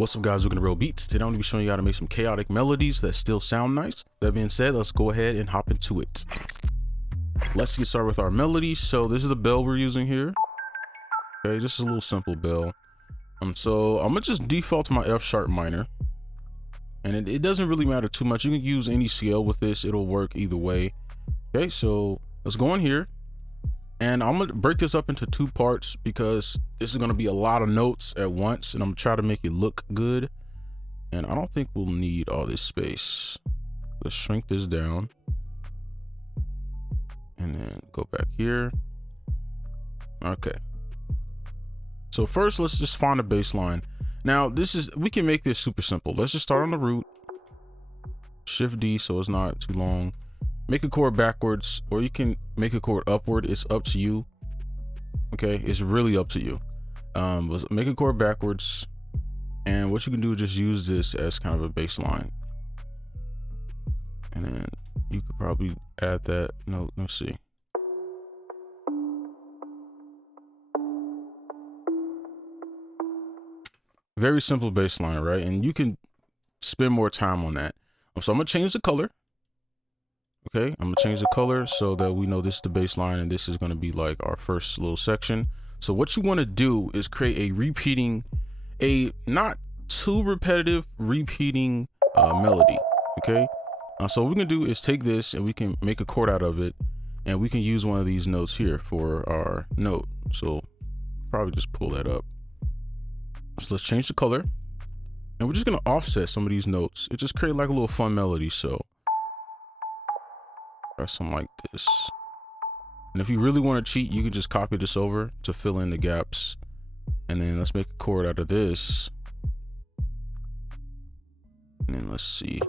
What's up guys, we're gonna 𝗓𝗦𝗧𝗏. Today I'm gonna be showing you how to make some chaotic melodies that still sound nice. That being said, let's go ahead and hop into it. Let's get started with our melody. So this is the bell we're using here. Okay, this is a little simple bell. So I'm gonna just default to my F# minor. And it doesn't really matter too much. You can use any scale with this, it'll work either way. Okay, so let's go in here. And I'm gonna break this up into two parts because this is gonna be a lot of notes at once, and I'm gonna try to make it look good. And I don't think we'll need all this space. Let's shrink this down. And then go back here. Okay. So first, let's just find a bass line. Now we can make this super simple. Let's just start on the root. Shift D so it's not too long. Make a chord backwards, or you can make a chord upward. It's up to you. Okay, it's really up to you. Let's make a chord backwards, and what you can do is just use this as kind of a bass line. And then you could probably add that note. Let's see. Very simple bass line, right? And you can spend more time on that. So I'm gonna change the color. Okay, I'm gonna change the color so that we know this is the bass line, and this is gonna be like our first little section. So what you wanna do is create a not too repetitive repeating melody. Okay, so what we can do is take this and we can make a chord out of it, and we can use one of these notes here for our note. So probably just pull that up. So let's change the color, and we're just gonna offset some of these notes. It just create like a little fun melody. So something like this. And if you really want to cheat, you can just copy this over to fill in the gaps. And then let's make a chord out of this. And then let's see.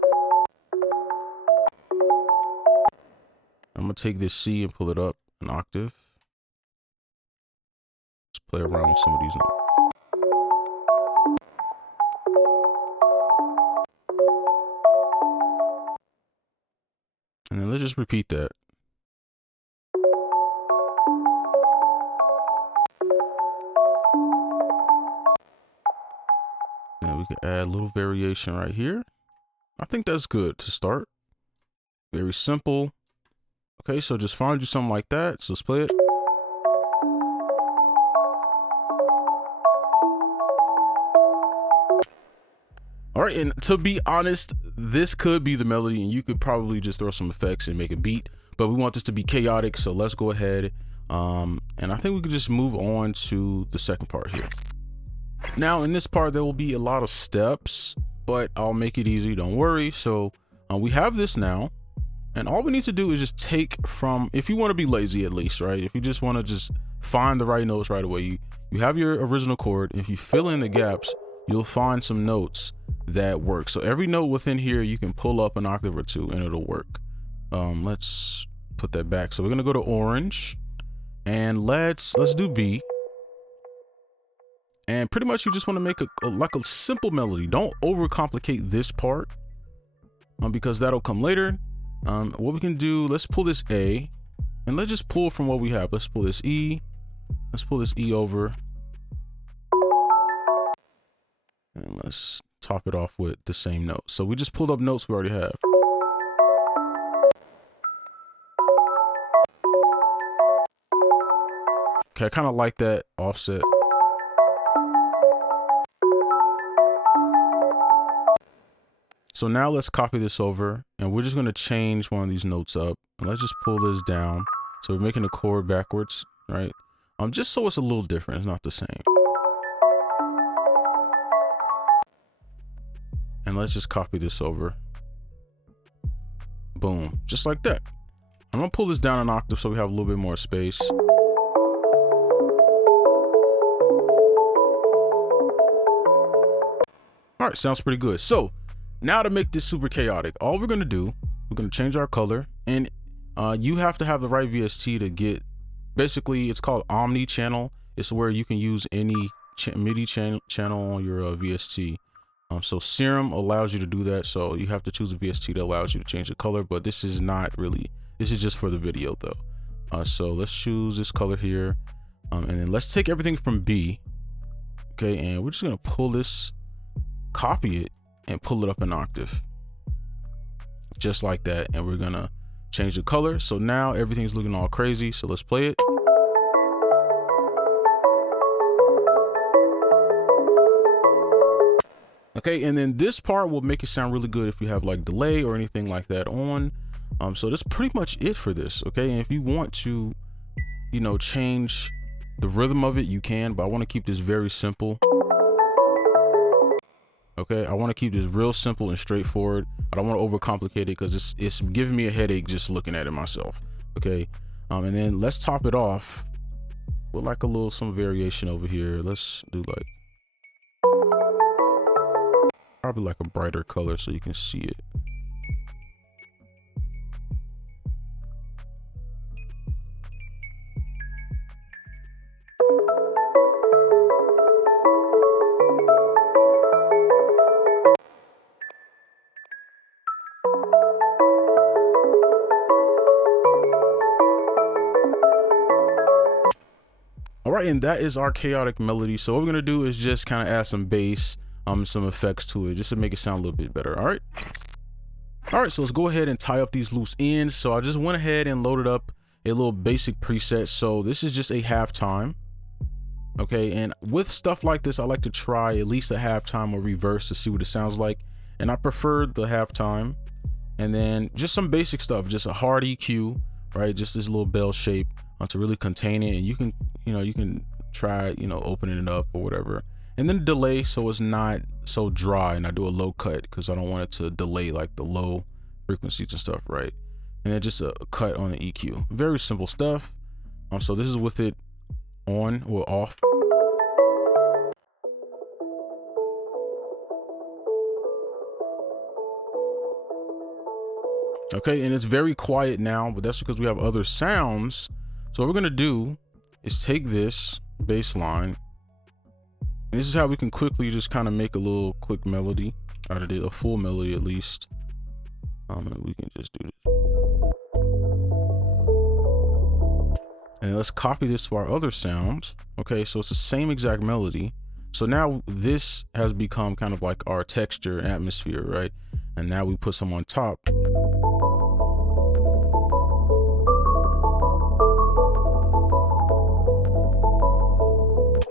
I'm gonna take this C and pull it up an octave. Let's play around with some of these notes. And then let's just repeat that. And we can add a little variation right here. I think that's good to start. Very simple. Okay, so just find you something like that. So let's play it. All right, and to be honest, this could be the melody, and you could probably just throw some effects and make a beat, but we want this to be chaotic, so let's go ahead. And I think we could just move on to the second part here. Now, in this part, there will be a lot of steps, but I'll make it easy, don't worry. So we have this now, and all we need to do is just take from, if you want to be lazy at least, right? If you just want to just find the right notes right away, you have your original chord. If you fill in the gaps, you'll find some notes that work. So every note within here you can pull up an octave or two and it'll work. Let's put that back. So we're gonna go to orange, and let's do B. And pretty much you just want to make like a simple melody. Don't overcomplicate this part, because that'll come later. What we can do, let's pull this A, and let's just pull from what we have. Let's pull this E. Let's pull this E over, and let's top it off with the same note. So we just pulled up notes we already have. Okay, I kind of like that offset. So now let's copy this over, and we're just going to change one of these notes up, and let's just pull this down. So we're making a chord backwards, right? Just so it's a little different, it's not the same. And let's just copy this over. Boom, just like that. I'm gonna pull this down an octave so we have a little bit more space. All right, sounds pretty good. So now to make this super chaotic, all we're gonna do, we're gonna change our color, and you have to have the right VST to get, basically it's called Omni channel. It's where you can use any MIDI channel on your VST. So Serum allows you to do that. So you have to choose a VST that allows you to change the color, but this is not really, this is just for the video though. So let's choose this color here. And then let's take everything from B. Okay, and we're just gonna pull this copy it and pull it up an octave, just like that. And we're gonna change the color. So now everything's looking all crazy. So let's play it. Okay, and then this part will make it sound really good if you have like delay or anything like that on. So that's pretty much it for this. Okay, and if you want to, you know, change the rhythm of it, you can, but I want to keep this very simple. Okay, I want to keep this real simple and straightforward. I don't want to overcomplicate it because it's giving me a headache just looking at it myself. Okay, and then let's top it off with like some variation over here. Let's do like probably like a brighter color so you can see it. All right, and that is our chaotic melody. So what we're gonna do is just kind of add some bass, some effects to it, just to make it sound a little bit better. All right, so let's go ahead and tie up these loose ends. So I just went ahead and loaded up a little basic preset. So this is just a halftime. Okay, and with stuff like this, I like to try at least a halftime or reverse to see what it sounds like. And I prefer the halftime. And then just some basic stuff, just a hard EQ, right? Just this little bell shape to really contain it. And you can try, opening it up or whatever. And then delay so it's not so dry, and I do a low cut because I don't want it to delay like the low frequencies and stuff, right? And then just a cut on the EQ. Very simple stuff. So this is with it on or off. Okay, and it's very quiet now, but that's because we have other sounds. So what we're gonna do is take this bass line. And this is how we can quickly just kind of make a little quick melody out of it, a full melody at least. And we can just do this. And let's copy this to our other sounds. Okay, so it's the same exact melody. So now this has become kind of like our texture and atmosphere, right? And now we put some on top.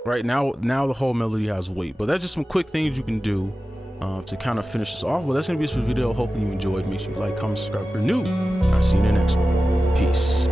Right now the whole melody has weight, but that's just some quick things you can do to kind of finish this off. But that's gonna be this video. Hopefully you enjoyed. Make sure you like, comment, subscribe if you're new. I'll see you in the next one. Peace.